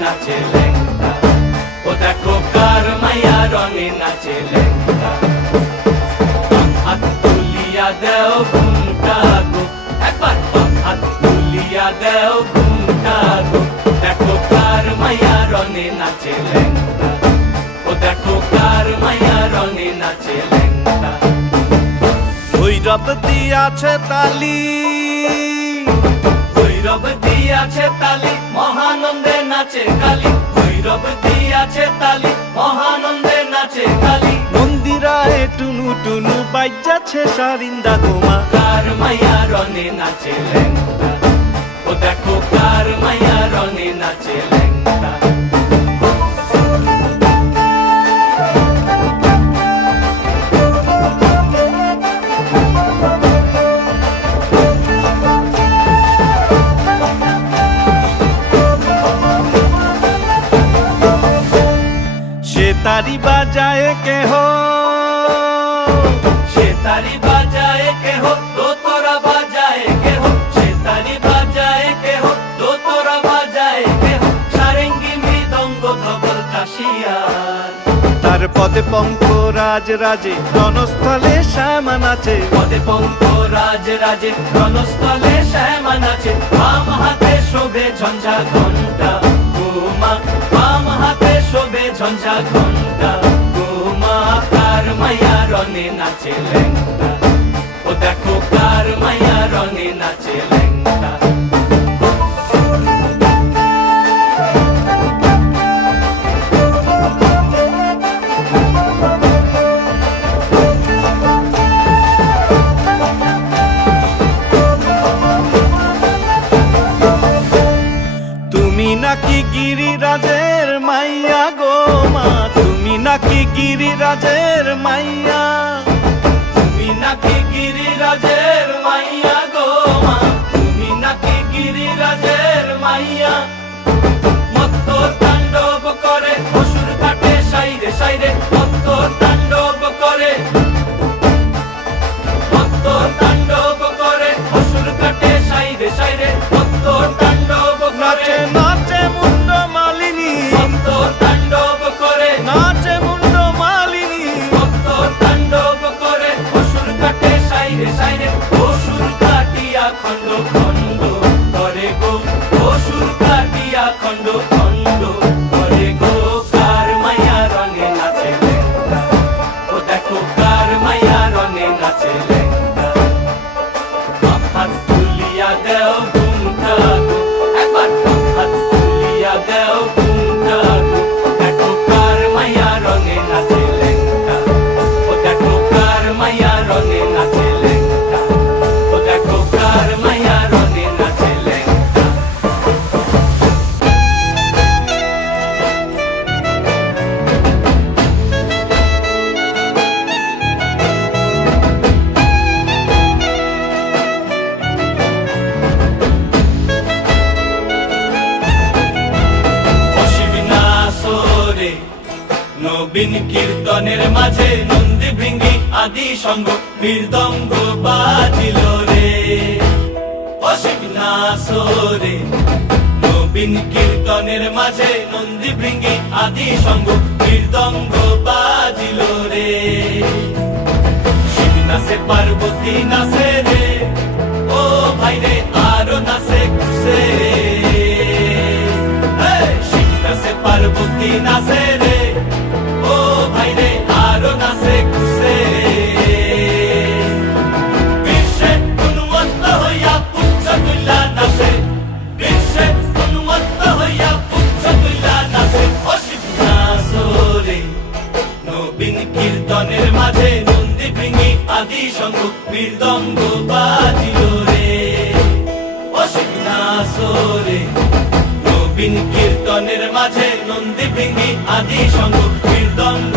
নাচে লেঙ্গা, ও দেখো কার মাইয়া রঙে নাচে লেঙ্গা। হাত তুলিয়া দেও ঘুমটা গো, একবার হাত তুলিয়া দেও ঘুমটা গো। দেখো কার মাইয়া রঙে নাচে লেঙ্গা, ও দেখো কার মাইয়া রঙে নাচে লেঙ্গা। ভৈরব দিয়াছে তালি, ভৈরব দিয়াছে তালি, মহানন্দে নাচে কালী। ভৈরব দিয়াছে তালি, মহানন্দে নাচে কালী। মন্দিরায় টুনু টুনু বাজ্যাছে সারিন্দা গোমা। কার মাইয়া রঙে নাচে লেঙ্গা, ও দেখো কার মাইয়া রঙে নাচে লেঙ্গা। তারি বাজায় কেহ, সে তারি বাজায় কেহ, দোতরা বাজায় কেহ। সে তারি বাজায় কেহ, দোতরা বাজায় কেহ। সারেঙ্গি মৃদঙ্গ ধবল কাশিয়ার। তার পদে পঙ্ক রাজ রাজে রণস্থলে শ্যামা নাচে। পদে পঙ্ক রাজ রাজে রণস্থলে শ্যামা নাচে। বাম হাতে শোভে ঝঞ্ঝা ঘণ্টা গোমা, বাম হাতে শোভে ঝঞ্ঝা ঘণ্টা গোমা। কার মাইয়া রঙে নাচে লেঙ্গা, ও দেখো কার মাইয়া রঙে নাচে লেঙ্গা। তুমি নাকি গিরিরাজের মাইয়া গো মা, তুমি নাকি গিরিরাজের মাইয়া। তুমি নাকি গিরিরাজের মাইয়া গো মা, তুমি নাকি গিরিরাজের মাইয়া। মত্ত তাণ্ডব করে অসুর কাটে সাইরে সাইরে। মত্ত তাণ্ডব করে, মত্ত তাণ্ডব করে অসুর কাটে সাইরে সাইরে। মত্ত তাণ্ডব করে, নাচে নাচে মুন্ড মালিনী, মত্ত তাণ্ডব করে, নাচে মুন্ড মালিনী। মত্ত তাণ্ডব করে অসুর কাটে সাইরে সাইরে। অসুর কাটিয়া খণ্ড খণ্ড করে গো, অসুর কাটিয়া খণ্ড খণ্ড করে গো। কার মাইয়া রঙে নাচে লেঙ্গা, ও দেখো কার মাইয়া রঙে নাচে লেঙ্গা। হাত তুলিয়া দেও ঘুমটা গো, একবার হাত তুলিয়া দেও ঘুমটা গো। দেখো কার মাইয়া রঙে নাচে লেঙ্গা, ও দেখো কার মাইয়া রঙে নাচে লেঙ্গা, ও দেখো কার মাইয়া রঙে নাচে লেঙ্গা। অশিবিনাশরে নবীন কীর্তনের মাঝে নন্দী ভৃঙ্গি আদি সঙ্গ মৃদঙ্গ বাজিল রে। অশিবিনাশরে নবীন কীর্তনের মাঝে নন্দী ভৃঙ্গি আদি সঙ্গ মৃদঙ্গ বাজিল রে। শিব নাচে পার্বতী নাচে রে, ও ভাই রে আরো নাচে খুশে। শিব নাচে পার্বতী নাচে রে, ও ভাই রে আরো নাচে খুশে। বিশ্বে উন্মত্ত হইয়া পুচ্ছ তুইলা নাচে, বিশ্বে উন্মত্ত হইয়া পুচ্ছ তুইলা নাচে। অশিব নাচরে নবীন কীর্তনের মাঝে নন্দী ভৃঙ্গি আদি সঙ্গ মৃদঙ্গ বাজিল রে। অশিব নাচরে নবীন কীর্তন কীর্তনের মাঝে নন্দী ভৃঙ্গি আদি সঙ্গ কীর্তন